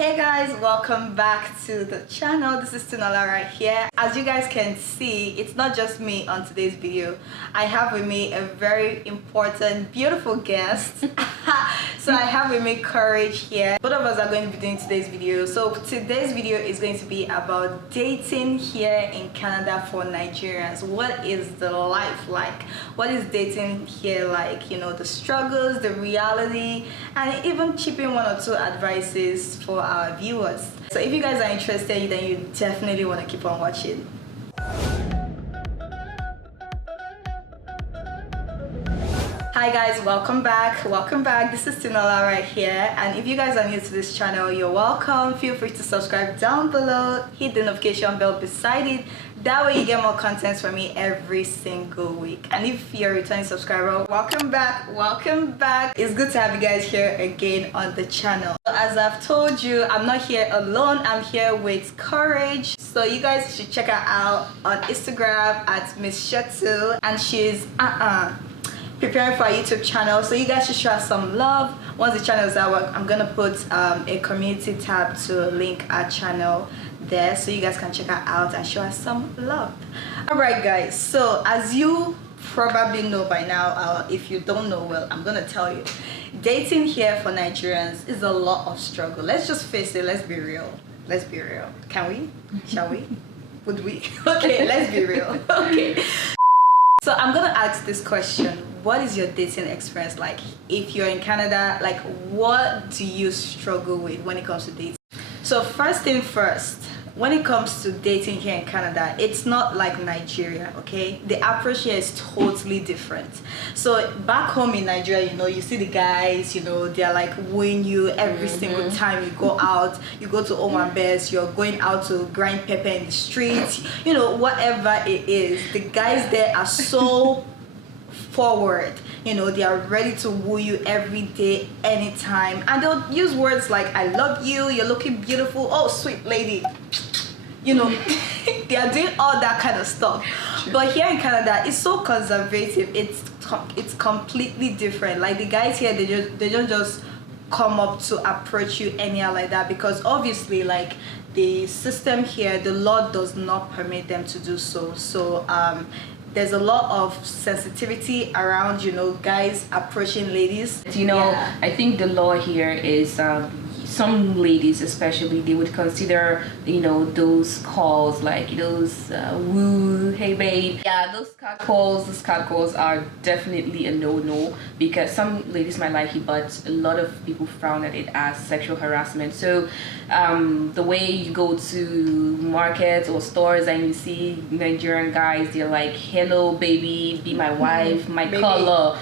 Hey guys, welcome back to the channel. This is Tinola right here. As you guys can see, it's not just me on today's video. I have with me a very important, beautiful guest. So I have with me Courage here. Both of us are going to be doing today's video. So today's video is going to be about dating here in Canada for Nigerians. What is the life like? What is dating here like? You know, the struggles, the reality, and even chipping one or two advices for our viewers. So if you guys are interested, then you definitely want to keep on watching. Hi guys, welcome back. This is Tinola right here, and if you guys are new to this channel, you're welcome. Feel free to subscribe down below, hit the notification bell beside it. That way you get more content from me every single week. And if you're a returning subscriber, welcome back. It's good to have you guys here again on the channel. As I've told you, I'm not here alone. I'm here with Courage. So you guys should check her out on Instagram at Mississauga, and she's preparing for our YouTube channel, so you guys should show us some love. Once the channel is out, I'm gonna put a community tab to link our channel there, so you guys can check her out and show us some love. All right guys, so as you probably know by now, if you don't know, well, I'm gonna tell you, dating here for Nigerians is a lot of struggle. Let's just face it. Let's be real. Can we? Shall we? Would we? Okay, let's be real. Okay, so I'm gonna ask this question: what is your dating experience like? If you're in Canada, like, what do you struggle with when it comes to dating? So first thing first, when it comes to dating here in Canada, it's not like Nigeria, okay? The approach here is totally different. So back home in Nigeria, you know, you see the guys, you know, they're like wooing you every single time you go out. You go to Oman Bears, you're going out to grind pepper in the streets, you know, whatever it is. The guys there are so forward, you know, they are ready to woo you every day, anytime, and they'll use words like "I love you," "You're looking beautiful," "Oh sweet lady," you know. They are doing all that kind of stuff. But here in Canada, it's so conservative. It's completely different. Like, the guys here, they don't just come up to approach you anyhow like that, because obviously, like, the system here, the law does not permit them to do so. So there's a lot of sensitivity around, you know, guys approaching ladies. You know, yeah. I think the law here is some ladies especially, they would consider, you know, those calls like those woo, hey babe. Yeah, those cat calls are definitely a no-no, because some ladies might like it, but a lot of people frown at it as sexual harassment. So the way you go to markets or stores and you see Nigerian guys, they're like, hello baby, be my wife, my baby color.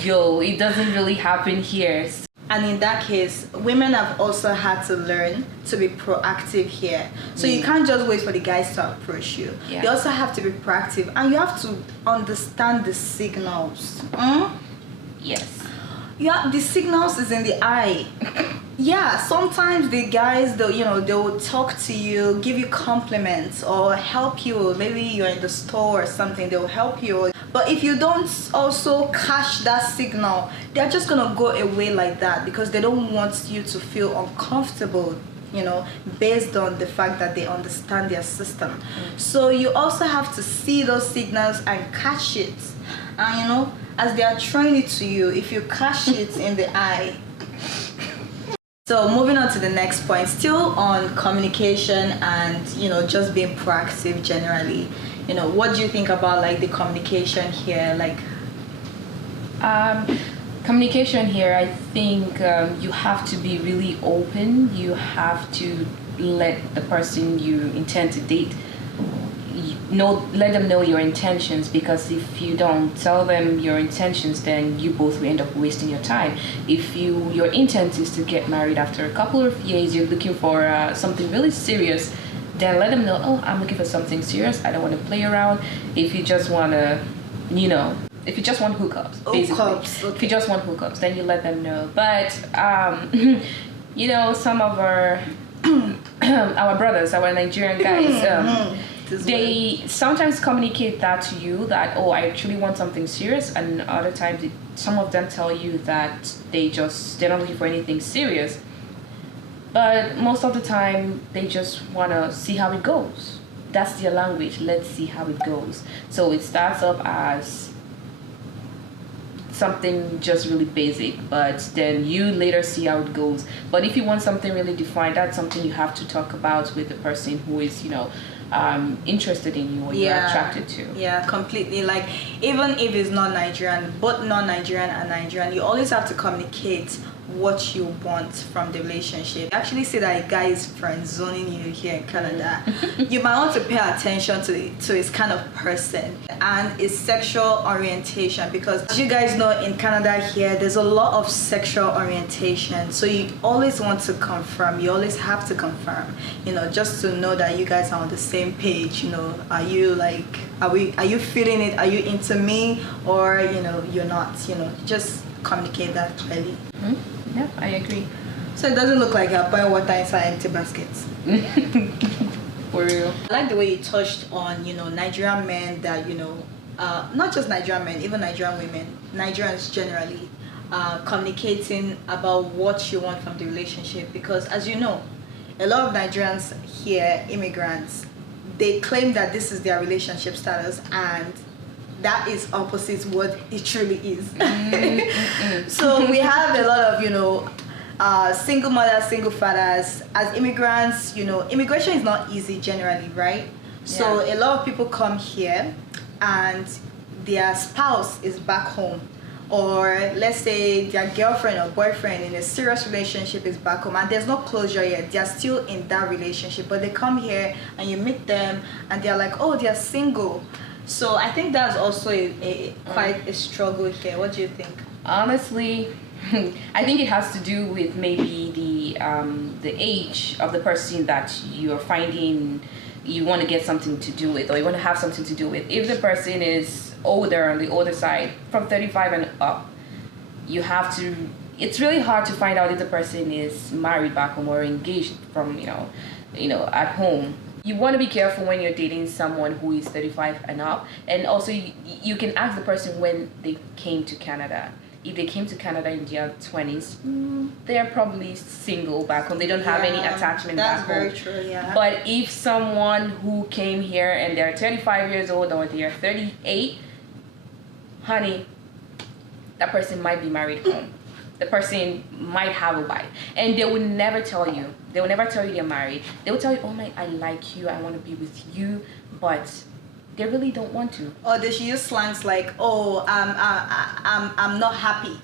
Yo, it doesn't really happen here. And in that case, women have also had to learn to be proactive here. So you can't just wait for the guys to approach you. Yeah. You also have to be proactive, and you have to understand the signals. Yes. Yeah, the signals is in the eye. Yeah, sometimes the guys, they'll talk to you, give you compliments, or help you. Maybe you're in the store or something, they'll help you. But if you don't also catch that signal, they're just gonna go away like that, because they don't want you to feel uncomfortable, you know, based on the fact that they understand their system. So you also have to see those signals and catch it. And you know, as they are throwing it to you, if you catch it in the eye. So moving on to the next point, still on communication and, you know, just being proactive generally. You know, what do you think about, like, the communication here? Like, communication here, I think you have to be really open. You have to let the person you intend to date let them know your intentions, because if you don't tell them your intentions, then you both will end up wasting your time. If your intent is to get married after a couple of years, you're looking for something really serious, then let them know, oh, I'm looking for something serious, I don't want to play around. If you just want to, you know, if you just want hookups, basically. Okay. If you just want hookups, then you let them know. But you know, some of our our brothers, our Nigerian guys, they sometimes communicate that to you, that, oh, I actually want something serious, and other times some of them tell you that they're not looking for anything serious. But most of the time, they just want to see how it goes. That's their language. Let's see how it goes. So it starts up as something just really basic, but then you later see how it goes. But if you want something really defined, that's something you have to talk about with the person who is, interested in you or you're attracted to. Yeah, completely. Like, even if it's not Nigerian, both non-Nigerian and Nigerian, you always have to communicate what you want from the relationship. Actually see that a guy is friend zoning you here in Canada. You might want to pay attention to his kind of person and his sexual orientation, because as you guys know, in Canada here there's a lot of sexual orientation, so you always want to confirm, you always have to confirm, just to know that you guys are on the same page. Are you feeling it, are you into me, or you're not. Just communicate that clearly. Yeah, I agree. So it doesn't look like you're buying water inside empty baskets. For real. I like the way you touched on, Nigerian men that, not just Nigerian men, even Nigerian women, Nigerians generally, communicating about what you want from the relationship. Because as you know, a lot of Nigerians here, immigrants, they claim that this is their relationship status, and that is opposite what it truly is. So we have a lot of single mothers, single fathers. As immigrants, immigration is not easy generally, right? So a lot of people come here and their spouse is back home, or let's say their girlfriend or boyfriend in a serious relationship is back home, and there's no closure yet. They're still in that relationship, but they come here and you meet them and they're like, oh, they're single. So I think that's also quite a struggle here. What do you think? Honestly, I think it has to do with maybe the age of the person that you're finding you want to get something to do with, or you want to have something to do with. If the person is older, on the older side, from 35 and up, you have to. It's really hard to find out if the person is married back home or engaged from at home. You want to be careful when you're dating someone who is 35 and up. And also, you can ask the person when they came to Canada. If they came to Canada in their 20s, they're probably single back home. They don't have any attachment back home. That's very true, yeah. But if someone who came here and they're 35 years old or they're 38, honey, that person might be married home. The person might have a wife, and they will never tell you. They will never tell you they're married. They will tell you, "Oh I like you. I want to be with you," but they really don't want to. Or they should use slangs like, "Oh, I'm not happy."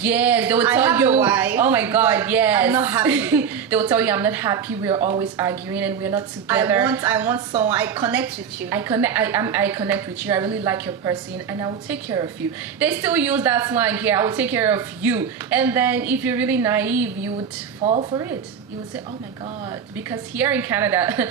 Yes, they will tell you. Wife, oh my God, yes. I'm not happy. They will tell you, "I'm not happy. We're always arguing and we're not together. I want someone. I connect with you. I connect with you. I really like your person, and I will take care of you." They still use that slang here. I will take care of you. And then if you're really naive, you would fall for it. You would say, "Oh my God," because here in Canada,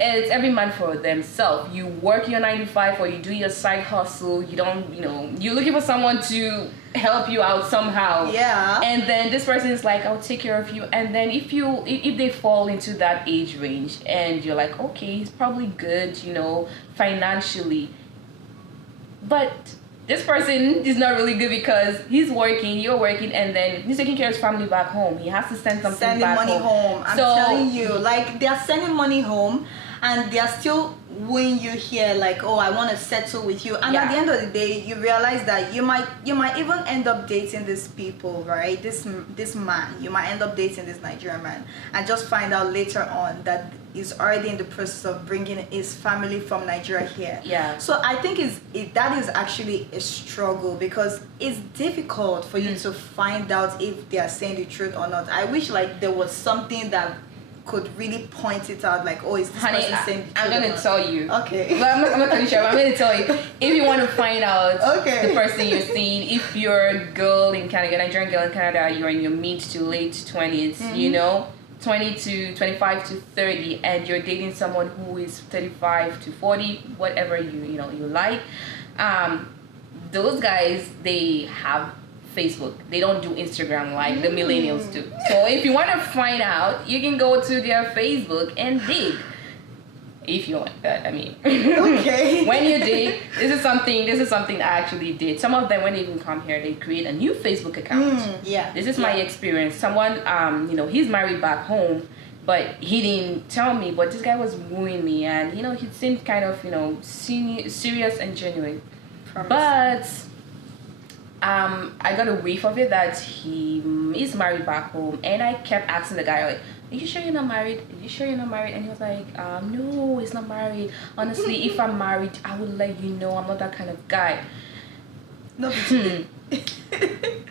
it's every man for themselves. You work your 9 to 5, or you do your side hustle. You don't, you're looking for someone to help you out somehow. Yeah. And then this person is like, "I'll take care of you." And then if they fall into that age range, and you're like, okay, he's probably good, financially, but this person is not really good because he's working, you're working, and then he's taking care of his family back home. He has to send something back home. Sending money home. I'm telling you, like, they're sending money home, and they're still wooing you here, like, "Oh, I want to settle with you." And at the end of the day, you realize that you might even end up dating these people, right? This man, you might end up dating this Nigerian man, and just find out later on that he's already in the process of bringing his family from Nigeria here. Yeah. So I think that is actually a struggle, because it's difficult for you to find out if they are saying the truth or not. I wish like there was something that could really point it out, like, "Oh, is this person saying the truth?" I'm going to tell you. Okay. But I'm not telling you, I'm going to tell you. If you want to find out the person you're seeing, if you're a girl in Canada, Nigerian girl in Canada, you're in your mid to late 20s, 20 to 25 to 30, and you're dating someone who is 35 to 40, whatever you like, those guys, they have Facebook. They don't do Instagram like the millennials do. So if you want to find out, you can go to their Facebook and dig. if you like that. I mean, Okay. when you date, this is something I actually did. Some of them, when they even come here, they create a new Facebook account. Yeah. This is my experience. Someone, he's married back home, but he didn't tell me. But this guy was wooing me, and he seemed kind of, serious and genuine. But I got a whiff of it that he is married back home, and I kept asking the guy, like, are you sure you're not married? Are you sure you're not married? And he was like, no, he's not married. Honestly, if I'm married, I would let you know. I'm not that kind of guy. No.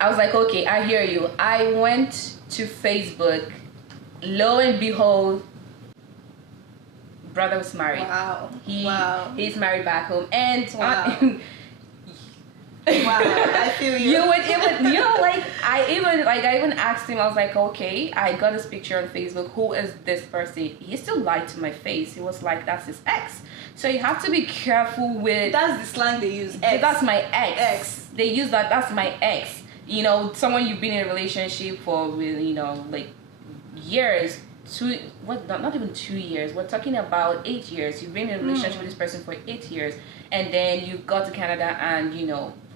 I was like, okay, I hear you. I went to Facebook. Lo and behold, brother was married. Wow. He's married back home, and wow, I feel you. You would even, I even asked him. I was like, okay, I got this picture on Facebook. Who is this person? He still lied to my face. He was like, that's his ex. So you have to be careful with. That's the slang they use. Ex. That's my ex. They use that. That's my ex. Someone you've been in a relationship for, like years. Not even 2 years. We're talking about 8 years. You've been in a relationship with this person for 8 years, and then you got to Canada, and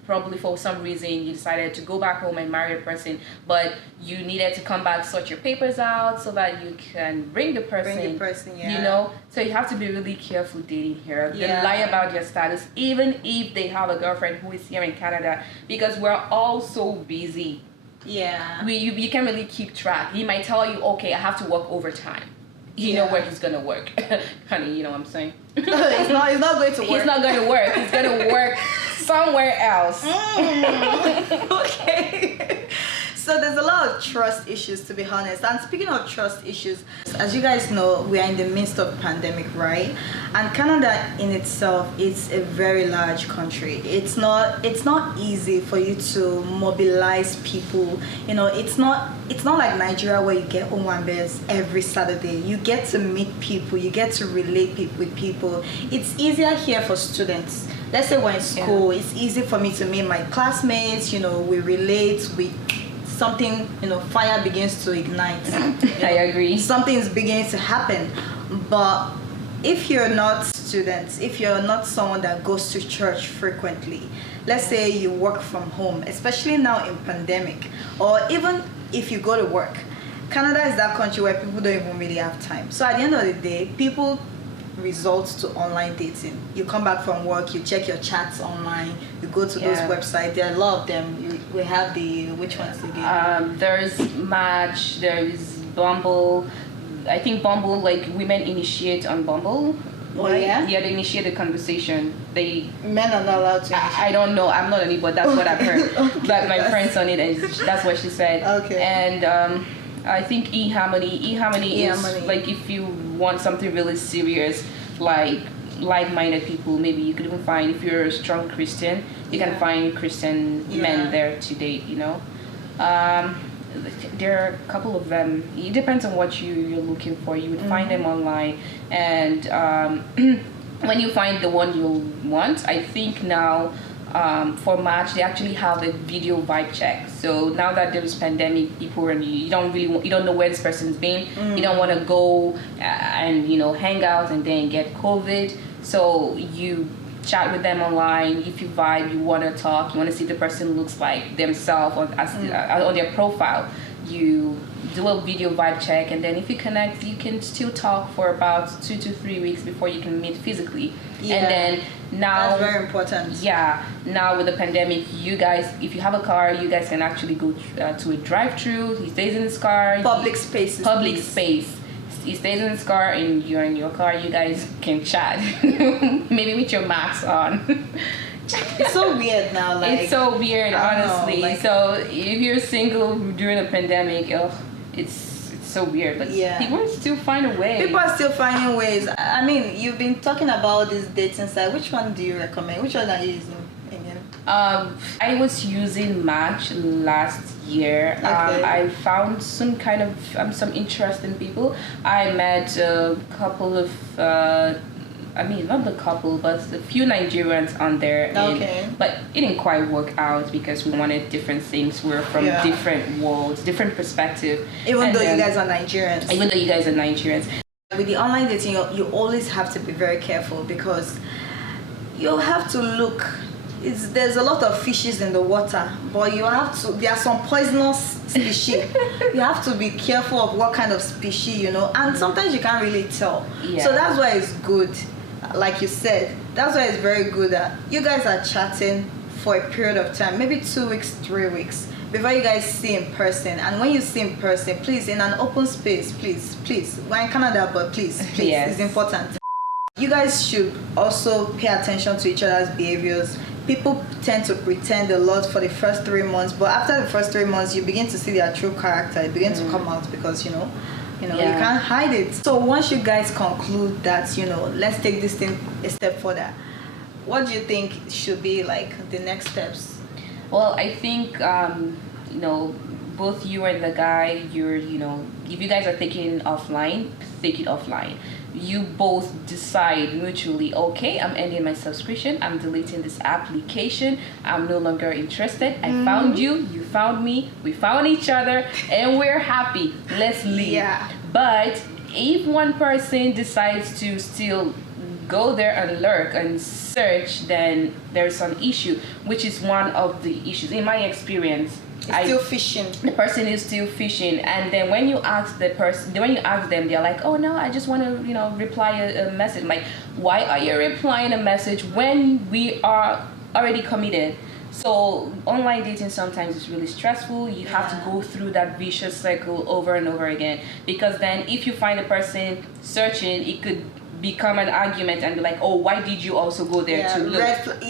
probably for some reason you decided to go back home and marry a person, but you needed to come back, sort your papers out so that you can bring the person. Yeah. So you have to be really careful dating here. They Yeah. lie about your status, even if they have a girlfriend who is here in Canada, because we're all so busy. Yeah. You can't really keep track. He might tell you, okay, I have to work overtime. You know where he's gonna work. Honey, you know what I'm saying? He's not going to work. He's not gonna work. He's gonna work somewhere else. Okay. So there's a lot of trust issues, to be honest. And speaking of trust issues, as you guys know, we are in the midst of pandemic, right? And Canada in itself is a very large country. It's not easy for you to mobilize people. It's not like Nigeria where you get Owambes every Saturday. You get to meet people, you get to relate with people. It's easier here for students. Let's say we're in school, it's easy for me to meet my classmates, we relate, something, fire begins to ignite. I agree. Something is beginning to happen. But if you're not students, if you're not someone that goes to church frequently, let's say you work from home, especially now in pandemic, or even if you go to work, Canada is that country where people don't even really have time. So at the end of the day, people resort to online dating. You come back from work, you check your chats online, you go to those websites. There are a lot of them. We have which ones again? There's Match, there's Bumble. I think Bumble, like, women initiate on Bumble. Oh, yeah? Yeah, they initiate the conversation. Men are not allowed to. I don't know. I'm not on it, but that's what I've heard. Okay, But my friend's on it, and that's what she said. Okay. And I think eharmony is like, if you want something really serious, like-minded people, maybe you could even find, if you're a strong Christian, you can find Christian men there to date. There are a couple of them. It depends on what you're looking for. You would find them online, and when you find the one you want, I think now for Match they actually have a video vibe check. So now that there is pandemic, people you don't know where this person's been. You don't want to go and hang out and then get COVID. So you chat with them online. If you vibe, you want to talk, you want to see if the person looks like themselves on their profile, you do a video vibe check, and then if you connect, you can still talk for about 2 to 3 weeks before you can meet physically. And then now that's very important. Now with the pandemic, you guys, if you have a car, you guys can actually go to a drive-through. He stays in his car. Public space. He stays in his car, and you're in your car. You guys can chat, maybe with your masks on. It's so weird now. It's so weird, honestly. So if you're single during a pandemic, it's so weird. But people still find a way. People are still finding ways. I mean, you've been talking about this dating site. Which one do you recommend? Which one are you using again? I was using Match last year. I found some kind of some interesting people. I met a couple of not the couple, but a few Nigerians on there. But it didn't quite work out because we wanted different things. We're from different worlds, different perspective. Even though you guys are Nigerians. With the online dating, you always have to be very careful because you have to look. There's a lot of fishes in the water, but there are some poisonous species. You have to be careful of what kind of species, and sometimes you can't really tell. Yeah. So that's why it's good, like you said, that's why it's very good that you guys are chatting for a period of time, maybe 2 weeks, 3 weeks, before you guys see in person. And when you see in person, please, in an open space, please, we're in Canada, but please, Yes. It's important. You guys should also pay attention to each other's behaviors. People tend to pretend a lot for the first 3 months, but after the first 3 months, you begin to see their true character. It begins to come out because, you can't hide it. So once you guys conclude that, let's take this thing a step further, what do you think should be like the next steps? Well, I think, both you and the guy, if you guys are taking it offline, take it offline. You both decide mutually, okay, I'm ending my subscription, I'm deleting this application, I'm no longer interested. I found you found me, we found each other, and we're happy. Let's leave. Yeah. But if one person decides to still go there and lurk and search, then there's an issue, which is one of the issues in my experience. Still fishing. The person is still fishing, and then when you ask them, they're like, "Oh no, I just want to, reply a message." I'm like, why are you replying a message when we are already committed? So online dating sometimes is really stressful. You have to go through that vicious cycle over and over again, because then if you find a person searching, it could become an argument and be like, "Oh, why did you also go there to look?"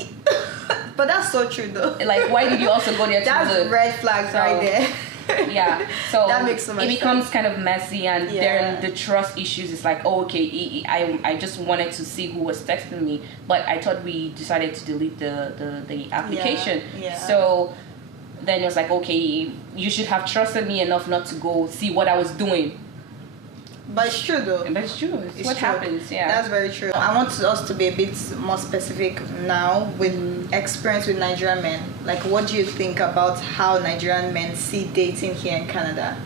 But that's so true though. Like, why did you also go there to look? That's red flags right there. Yeah, so that makes so much it becomes sense. kind of messy, and then the trust issues is like, oh, okay, I just wanted to see who was texting me, but I thought we decided to delete the application. Yeah. So then it was like, okay, you should have trusted me enough not to go see what I was doing. But it's true though. But it's true. It's what true. happens. Yeah. That's very true. I want us to be a bit more specific now with experience with Nigerian men. Like, what do you think about how Nigerian men see dating here in Canada?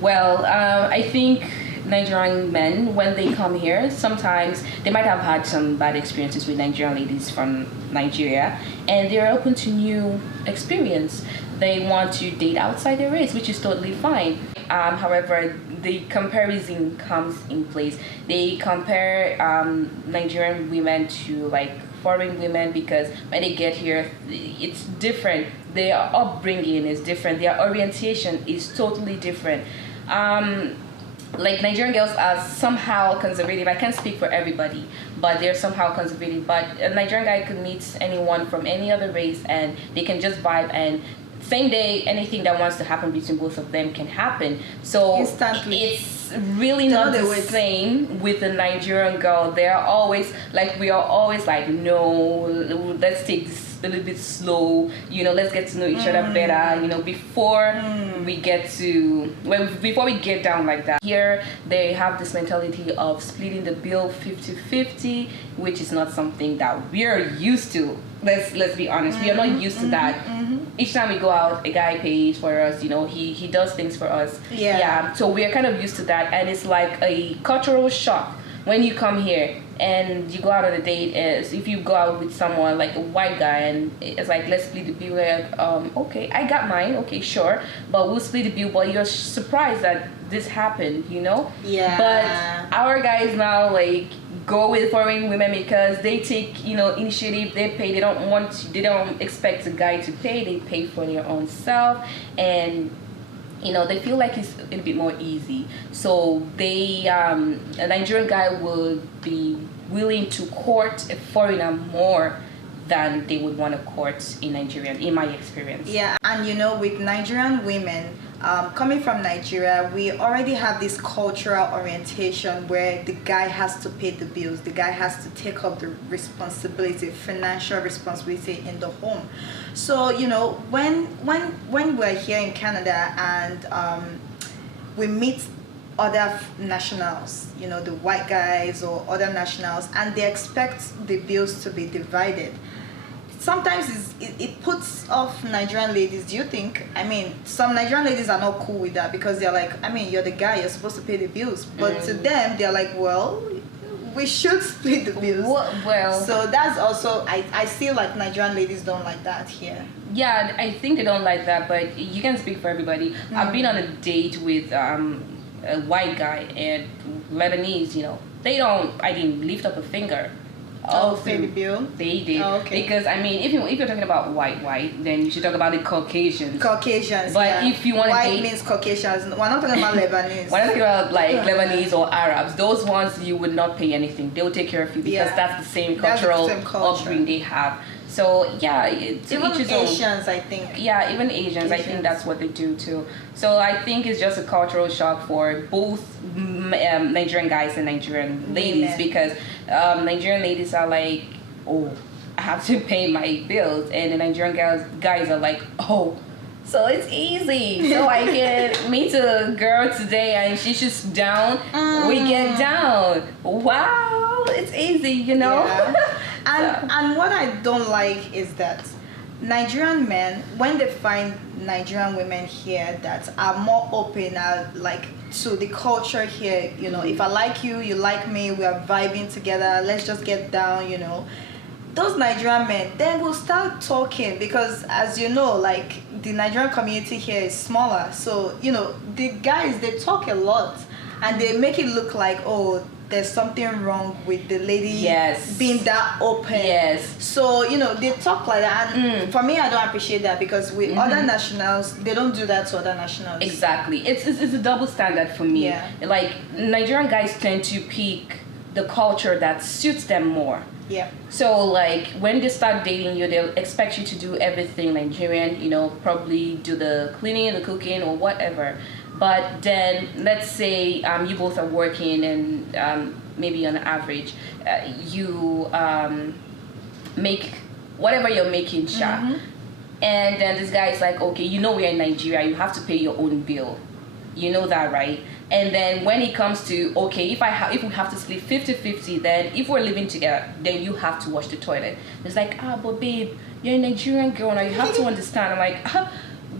Well, I think Nigerian men, when they come here, sometimes they might have had some bad experiences with Nigerian ladies from Nigeria, and they're open to new experience. They want to date outside their race, which is totally fine. However, the comparison comes in place. They compare Nigerian women to like foreign women, because when they get here, it's different. Their upbringing is different. Their orientation is totally different. Like Nigerian girls are somehow conservative. I can't speak for everybody, but they're somehow conservative. But a Nigerian guy could meet anyone from any other race, and they can just vibe, and same day, anything that wants to happen between both of them can happen. So instantly. It's really not the same with the Nigerian girl. We are always like, no, let's take this a little bit slow, let's get to know each other better, before we get down like that. Here, they have this mentality of splitting the bill 50-50, which is not something that we're used to. Let's be honest, we are not used to that. Each time we go out, a guy pays for us, he does things for us. Yeah, so we're kind of used to that, and it's like a cultural shock when you come here and you go out on a date. Is if you go out with someone like a white guy and it's like, let's split the bill, like, okay, I got mine, okay, sure, but we'll split the bill, but you're surprised that this happened, Yeah. But our guys now like go with foreign women because they take initiative, they pay, they don't expect the guy to pay, they pay for their own self, and they feel like it's a little bit more easy. So they a Nigerian guy would be willing to court a foreigner more than they would want to court in Nigerian, in my experience. Yeah, and with Nigerian women, coming from Nigeria, we already have this cultural orientation where the guy has to pay the bills, the guy has to take up the responsibility, financial responsibility in the home. So when we're here in Canada and we meet other nationals, the white guys or other nationals, and they expect the bills to be divided, sometimes it puts off Nigerian ladies. Do you think? I mean, some Nigerian ladies are not cool with that because they're like, I mean, you're the guy, you're supposed to pay the bills. But to them, they're like, well, we should split the bills. Well, so that's also, I feel like Nigerian ladies don't like that here. Yeah, I think they don't like that, but you can speak for everybody. I've been on a date with a white guy and Lebanese, I didn't lift up a finger. Baby bill. They did. Oh, okay. Because I mean, if you're talking about white, then you should talk about the Caucasians. Caucasians. But yeah. if you want to white means Caucasians. We're not talking about Lebanese. We're not talking about like Lebanese or Arabs. Those ones you would not pay anything. They will take care of you because that's the same cultural upbringing they have. So yeah, even Asians, I think. Yeah, even Asians, I think that's what they do too. So I think it's just a cultural shock for both Nigerian guys and Nigerian ladies because Nigerian ladies are like, oh, I have to pay my bills, and the Nigerian guys are like, oh, so it's easy. So I can meet a girl today and she's just down. We get down. Wow, it's easy, Yeah. And what I don't like is that Nigerian men, when they find Nigerian women here that are more open, like to the culture here, if I like you, you like me, we are vibing together, let's just get down, those Nigerian men then will start talking because, as you know, like the Nigerian community here is smaller, so the guys, they talk a lot and they make it look like, oh, there's something wrong with the lady being that open. Yes. So, they talk like that. And for me, I don't appreciate that because with other nationals, they don't do that to other nationals. Exactly. It's a double standard for me. Yeah. Like, Nigerian guys tend to pick the culture that suits them more. Yeah. So, like, when they start dating you, they'll expect you to do everything Nigerian, probably do the cleaning, the cooking, or whatever. But then, let's say you both are working and maybe on average, you make whatever you're making, and then this guy is like, okay, we're in Nigeria, you have to pay your own bill. You know that, right? And then when it comes to, okay, if we have to split 50-50, then if we're living together, then you have to wash the toilet. It's like, but babe, you're a Nigerian girl now, you have to understand. I'm like,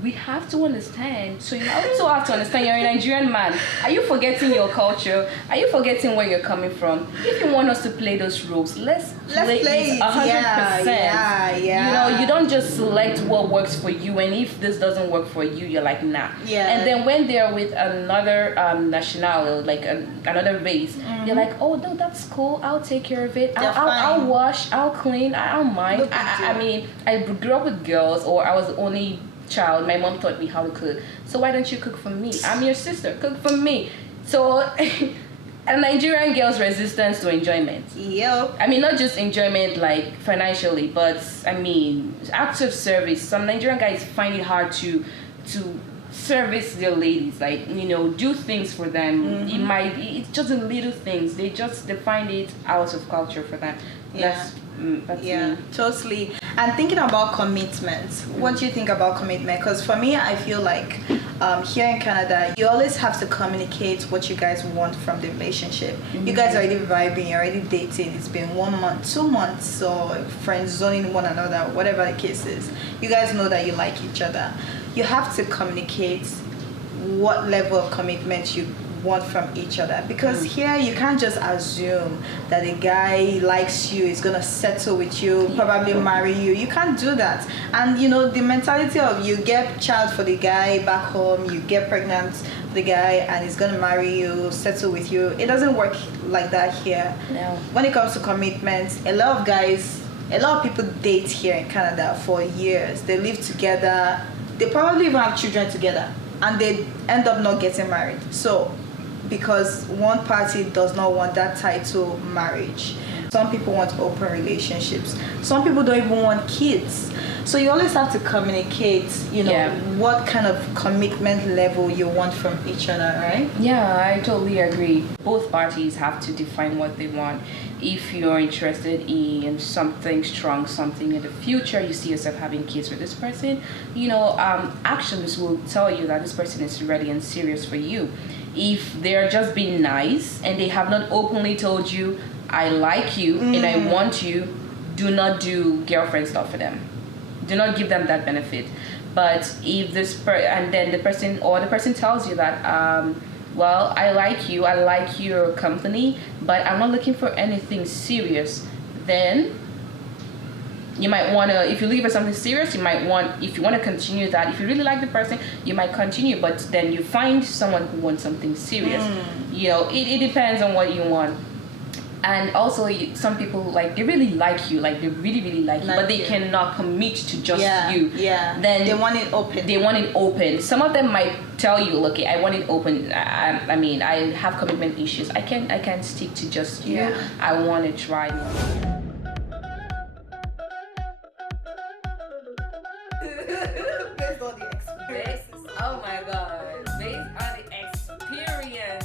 we have to understand. So you also have to understand you're a Nigerian man. Are you forgetting your culture? Are you forgetting where you're coming from? If you want us to play those roles, let's play it 100%. Yeah. You don't just select what works for you, and if this doesn't work for you, you're like, nah. Yeah. And then when they're with another nationality, like another race, you're like, oh no, that's cool. I'll take care of it. I'll wash. I'll clean. I don't mind. I mean, I grew up with girls, or I was the only child. My mom taught me how to cook. So why don't you cook for me? I'm your sister. Cook for me. So a Nigerian girl's resistance to enjoyment. Yep. I mean, not just enjoyment like financially, but I mean, acts of service. Some Nigerian guys find it hard to service their ladies, like, do things for them. It's just the little things. They find it out of culture for them. That's me. Totally. And thinking about commitment, what do you think about commitment? Because for me, I feel like here in Canada, you always have to communicate what you guys want from the relationship. You guys are already vibing, you're already dating. It's been 1 month, 2 months, or friends zoning one another, whatever the case is. You guys know that you like each other. You have to communicate what level of commitment you want from each other, because here you can't just assume that a guy likes you, is gonna settle with you, probably marry you. You can't do that. And the mentality of you get child for the guy back home, you get pregnant for the guy, and he's gonna marry you, settle with you. It doesn't work like that here. No. When it comes to commitments, a lot of people date here in Canada for years. They live together. They probably even have children together, and they end up not getting married. So, because one party does not want that title marriage. Some people want open relationships. Some people don't even want kids. So you always have to communicate, what kind of commitment level you want from each other, right? Yeah, I totally agree. Both parties have to define what they want. If you're interested in something strong, something in the future, you see yourself having kids with this person, actions will tell you that this person is ready and serious for you. If they're just being nice and they have not openly told you, I like you and I want you, do not do girlfriend stuff for them. Do not give them that benefit. But if and then the person tells you that, well, I like your company, but I'm not looking for anything serious, then you might want to, if you leave for something serious, if you want to continue that, if you really like the person, you might continue, but then you find someone who wants something serious. It depends on what you want. And also, some people, like, they really like you, like, they really, really like you, but they cannot commit to just you. Yeah. Then they want it open. They want it open. Some of them might tell you, okay, I want it open. I mean, I have commitment issues. I can't stick to just you. Yeah. I want to try more. Based on the experiences. Oh my God. Based on the experience.